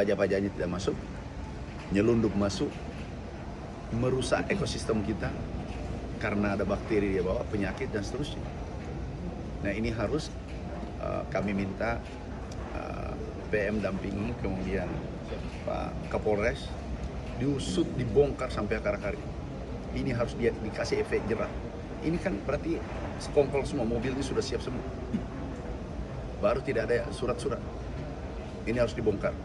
pajak-pajaknya tidak masuk, nyelundup masuk, merusak ekosistem kita karena ada bakteri dia bawa, penyakit dan seterusnya. Nah ini harus kami minta PM dampingi, kemudian Pak Kapolres diusut, dibongkar sampai akar-akar. Ini harus dikasih efek jerah. Ini kan berarti sekongkol semua, mobil ini sudah siap semua. Baru tidak ada surat-surat. Ini harus dibongkar.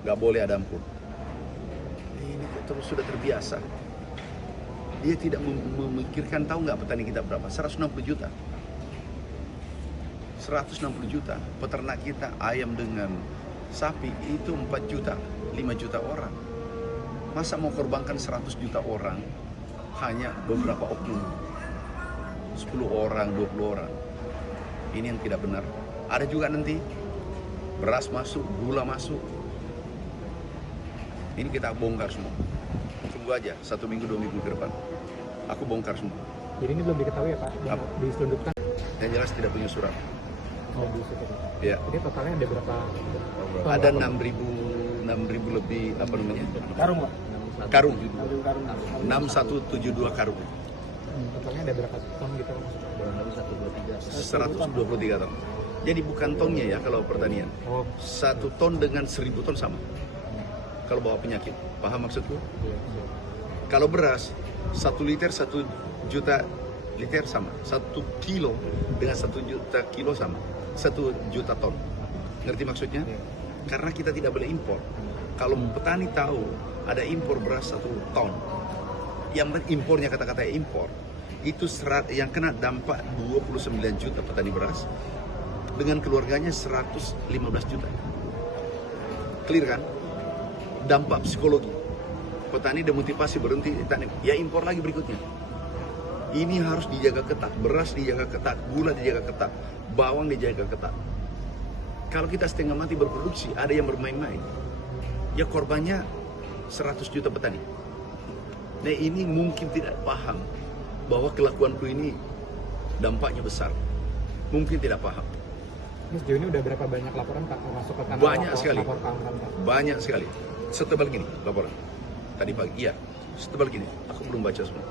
Gak boleh ada ampun. Ini terus sudah terbiasa. Dia tidak memikirkan, tahu nggak petani kita berapa? 160 juta. 160 juta. Peternak kita ayam dengan sapi itu 4 juta, 5 juta orang. Masa mau korbankan 100 juta orang hanya beberapa oknum? 10 orang, 20 orang. Ini yang tidak benar. Ada juga nanti beras masuk, gula masuk. Ini kita bongkar semua. Tunggu aja, 1 minggu, 2 minggu ke depan. Aku bongkar semua. Jadi ini belum diketahui ya Pak? Diselundupkan? Yang jelas tidak punya surat. Oh, diselundupkan. Ya. Jadi totalnya ada berapa? Ada 6.000 lebih, apa namanya? Karung Pak? Karung. 6172 karung. Totalnya ada berapa ton gitu? 123 ton. Jadi bukan tonnya ya kalau pertanian. 1 ton dengan 1.000 ton sama. Kalau bawa penyakit, paham maksudku? Kalau beras, 1 liter 1 juta liter sama. 1 kilo dengan 1 juta kilo sama. 1 juta ton. Ngerti maksudnya? Karena kita tidak boleh impor. Kalau petani tahu ada impor beras 1 ton, yang impornya kata-kata impor, itu yang kena dampak 29 juta petani beras, dengan keluarganya 115 juta. Clear kan? Dampak psikologi. Petani demotivasi, berhenti, ya impor lagi berikutnya. Ini harus dijaga ketat, beras dijaga ketat, gula dijaga ketat, bawang dijaga ketat. Kalau kita setengah mati berproduksi, ada yang bermain-main, ya korbannya 100 juta petani. Nah ini mungkin tidak paham bahwa kelakuanku ini dampaknya besar. Mungkin tidak paham. Sejauh ini udah berapa banyak laporan Pak masuk ke kanal? Banyak sekali. Banyak sekali. Setebal gini laporan. Tadi pagi, iya. Setebal gini. Aku belum baca semua.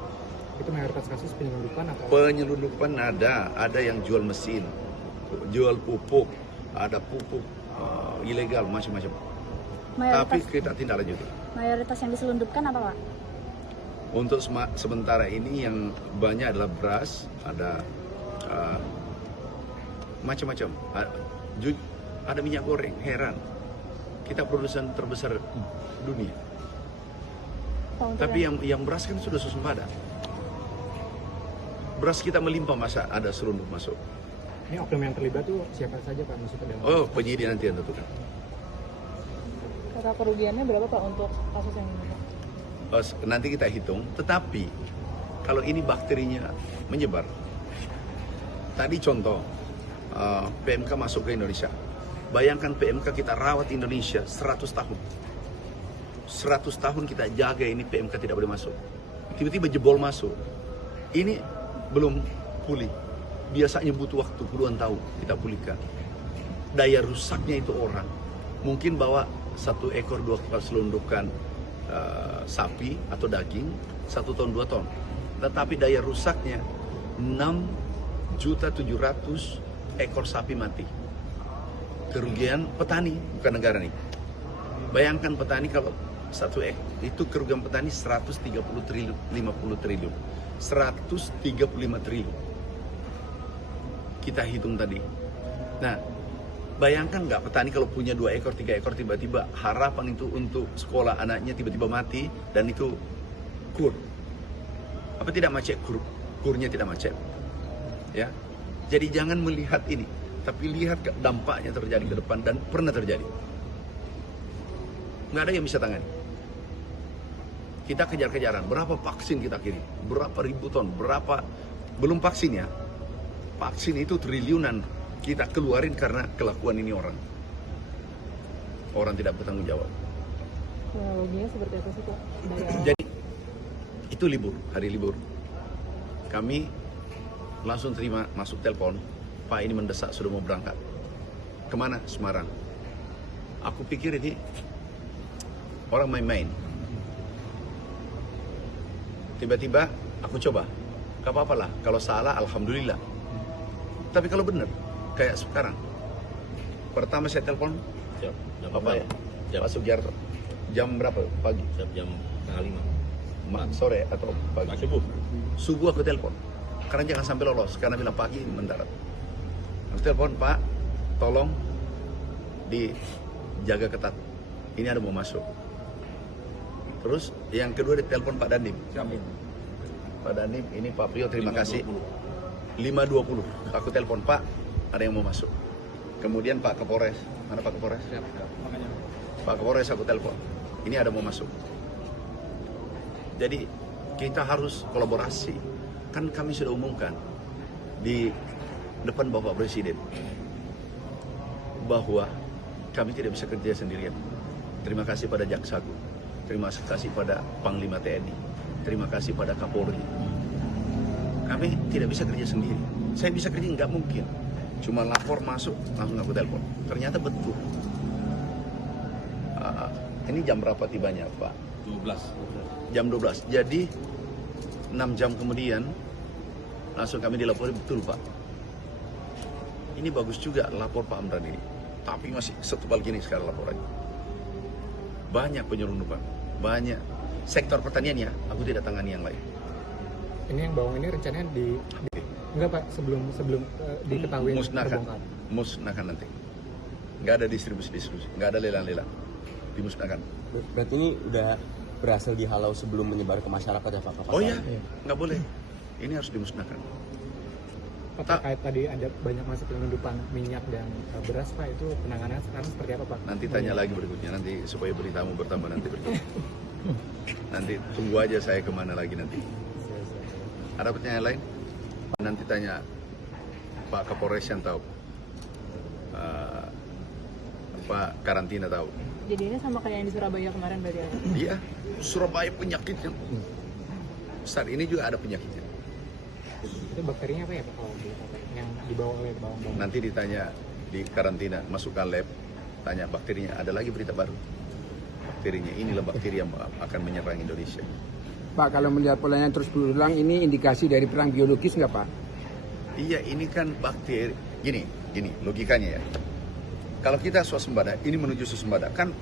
Itu mayoritas kasus penyelundupan atau? Penyelundupan ada yang jual mesin, jual pupuk, ada pupuk ilegal macam-macam. Tapi kita tindak lanjut. Mayoritas yang diselundupkan apa Pak? Untuk sementara ini yang banyak adalah beras, ada macam-macam. Ada minyak goreng, heran. Kita produsen terbesar dunia. Tapi yang beras kan sudah swasembada. Beras kita melimpah, masa ada selundup masuk. Ini oknum yang terlibat tuh siapa saja Pak masuk ke dalam? Oh, penyidik nanti yang tentukan. Total kerugiannya berapa Pak untuk kasus yang ini? Nanti kita hitung, tetapi kalau ini bakterinya menyebar. Tadi contoh, PMK masuk ke Indonesia. Bayangkan PMK kita rawat Indonesia 100 tahun. 100 tahun kita jaga ini PMK tidak boleh masuk. Tiba-tiba jebol masuk. Ini belum pulih. Biasanya butuh waktu puluhan tahun kita pulihkan. Daya rusaknya itu orang. Mungkin bawa 1 ekor 2 ekor selundupkan sapi atau daging 1 ton 2 ton. Tetapi daya rusaknya 6.700.000 ekor sapi mati. Kerugian petani, bukan negara nih. Bayangkan petani kalau 1 ekor, itu kerugian petani 130 triliun, 50 triliun. 135 triliun. Kita hitung tadi. Nah, bayangkan nggak petani kalau punya 2 ekor, 3 ekor, tiba-tiba harapan itu untuk sekolah anaknya tiba-tiba mati, dan itu kur. Apa tidak macet kur? Kurnya tidak macet. Ya. Jadi jangan melihat ini, tapi lihat dampaknya terjadi ke depan dan pernah terjadi. Nggak ada yang bisa tangani. Kita kejar-kejaran, berapa vaksin kita kirim, berapa ribu ton, berapa, belum vaksin ya. Vaksin itu triliunan kita keluarin karena kelakuan ini orang. Orang tidak bertanggung jawab. Kronologinya seperti apa sih Pak? Jadi, itu libur, hari libur. Kami langsung terima masuk telepon, Pak ini mendesak sudah mau berangkat. Kemana? Semarang. Aku pikir ini orang main-main. Tiba-tiba aku coba, gak apa-apa lah. Kalau salah, alhamdulillah. Tapi kalau benar, kayak sekarang. Pertama saya telepon, Jam apa ya? Jam. Pak Sugiarto. Jam berapa? Pagi? Jam setengah 5. Sore atau pagi? Subuh. Subuh aku telepon. Karena jangan sampai lolos. Karena bilang pagi mendarat. Aku telepon, Pak, tolong dijaga ketat. Ini ada mau masuk. Terus yang kedua ditelepon Pak Dandim. Pak Dandim, ini Pak Priyo, terima kasih. 5.20. Aku telepon, Pak, ada yang mau masuk. Kemudian Pak Kapolres. Mana Pak Kapolres? Pak Kapolres aku telepon. Ini ada mau masuk. Jadi kita harus kolaborasi. Kan kami sudah umumkan di depan Bapak Presiden bahwa kami tidak bisa kerja sendirian. Terima kasih pada Jaksaku, terima kasih pada Panglima TNI, terima kasih pada Kapolri. Kami tidak bisa kerja sendiri. Saya bisa kerja nggak mungkin. Cuma lapor masuk, langsung aku telepon. Ternyata betul. Ini jam berapa tibanya, Pak? 12. Jam 12. Jadi 6 jam kemudian langsung kami dilapori, betul Pak. Ini bagus juga lapor Pak Amran ini. Tapi masih setebal gini sekarang laporannya. Banyak penyelundupan, banyak. Sektor pertanian ya, aku tidak tangani yang lain. Ini yang bawang ini rencananya enggak Pak, sebelum diketahui Musnahkan, terbongkar. musnahkan nanti. Nggak ada distribusi, nggak ada lelang-lelang. Dimusnahkan. Berarti ini udah berhasil dihalau sebelum menyebar ke masyarakat ya Pak? Oh iya, nggak boleh. Ini harus dimusnahkan. Pak, terkait tadi ada banyak masa penyelundupan minyak dan beras Pak, itu penanganannya sekarang seperti apa Pak? Nanti tanya lagi berikutnya, nanti supaya beritamu bertambah nanti berikutnya. Nanti tunggu aja saya kemana lagi nanti. Ada pertanyaan lain? Nanti tanya Pak Kapolres yang tahu. Pak Karantina tahu. Jadi ini sama kayak yang di Surabaya kemarin berarti ya? Iya, Surabaya penyakitnya. Saat ini juga ada penyakitnya. Itu bakterinya apa ya Pak? Kalau yang dibawa oleh bawang-bawang? Nanti ditanya di karantina, masukkan lab, tanya bakterinya. Ada lagi berita baru. Bakterinya, inilah bakteri yang akan menyerang Indonesia. Pak, kalau melihat polanya terus berulang, ini indikasi dari perang biologis nggak Pak? Iya, ini kan bakteri. Gini logikanya ya. Kalau kita swasembada, ini menuju swasembada. Kan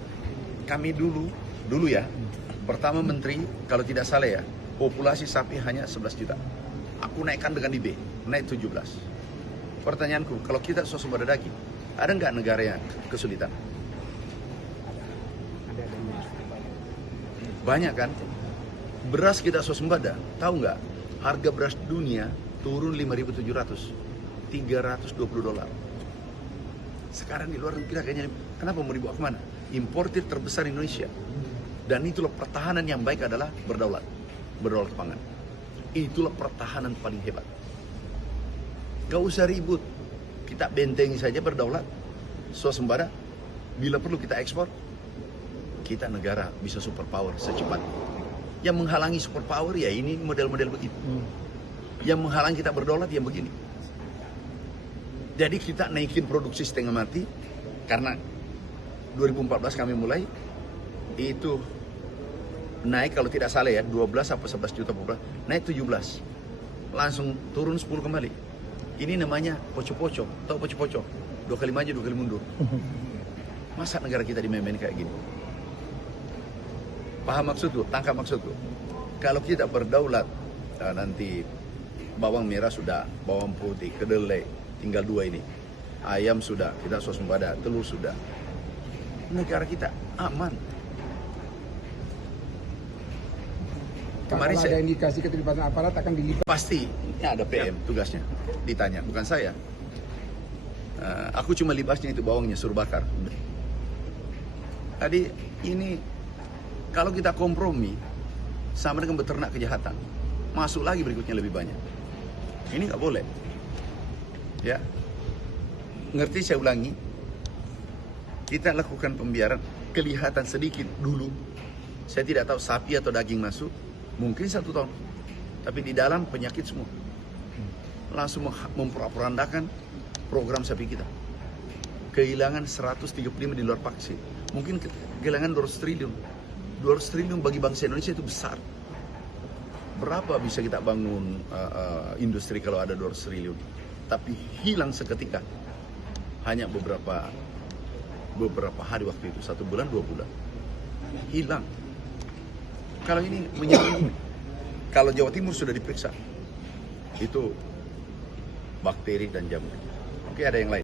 kami dulu ya, pertama menteri, kalau tidak salah ya, populasi sapi hanya 11 juta. Aku naikkan dengan IB, naik 17. Pertanyaanku, kalau kita swasembada daging, ada nggak negara yang kesulitan? Ada. Banyak kan? Beras kita swasembada, tahu nggak? Harga beras dunia turun 5.700, $320. Sekarang di luar negeri kayaknya, kenapa mau dibawa kemana? Importir terbesar Indonesia. Dan itulah pertahanan yang baik adalah berdaulat pangan. Itulah pertahanan paling hebat. Gak usah ribut, kita bentengi saja berdaulat, swasembada. Bila perlu kita ekspor, kita negara bisa superpower secepat. Yang menghalangi superpower ya ini model-model begitu. Yang menghalangi kita berdaulat yang begini. Jadi kita naikin produksi setengah mati karena 2014 kami mulai itu naik kalau tidak salah ya 12 atau 11 juta per bulan, naik 17, langsung turun 10 kembali. Ini namanya poco-poco, tahu poco-poco? 2 kali maju 2 kali mundur. Masa negara kita dimain-main kayak gini? Paham maksudku? Tangkap maksudku? Kalau kita berdaulat, nanti bawang merah sudah, bawang putih, kedelai, tinggal 2 ini. Ayam sudah, kita swasembada, telur sudah. Negara kita aman. Kemarin kalau ada indikasi keterlibatan aparat akan dilibat. Pasti, ini ada PM tugasnya, ditanya, bukan saya. Aku cuma libasnya itu bawangnya, suruh bakar. Tadi ini, kalau kita kompromi, sama dengan beternak kejahatan, masuk lagi berikutnya lebih banyak. Ini nggak boleh. Ya, ngerti saya ulangi, kita lakukan pembiaran, kelihatan sedikit dulu, saya tidak tahu sapi atau daging masuk, mungkin 1 tahun, tapi di dalam penyakit semua, langsung memperandakan program sapi kita. kehilangan 135 di luar vaksin. Mungkin kehilangan 200 triliun. 200 triliun bagi bangsa Indonesia itu besar. Berapa bisa kita bangun industri kalau ada 200 triliun? Tapi hilang seketika. Hanya beberapa hari waktu itu, 1 bulan, 2 bulan. Hilang. Kalau ini menyebut, kalau Jawa Timur sudah diperiksa, itu bakteri dan jamur. Oke, ada yang lain.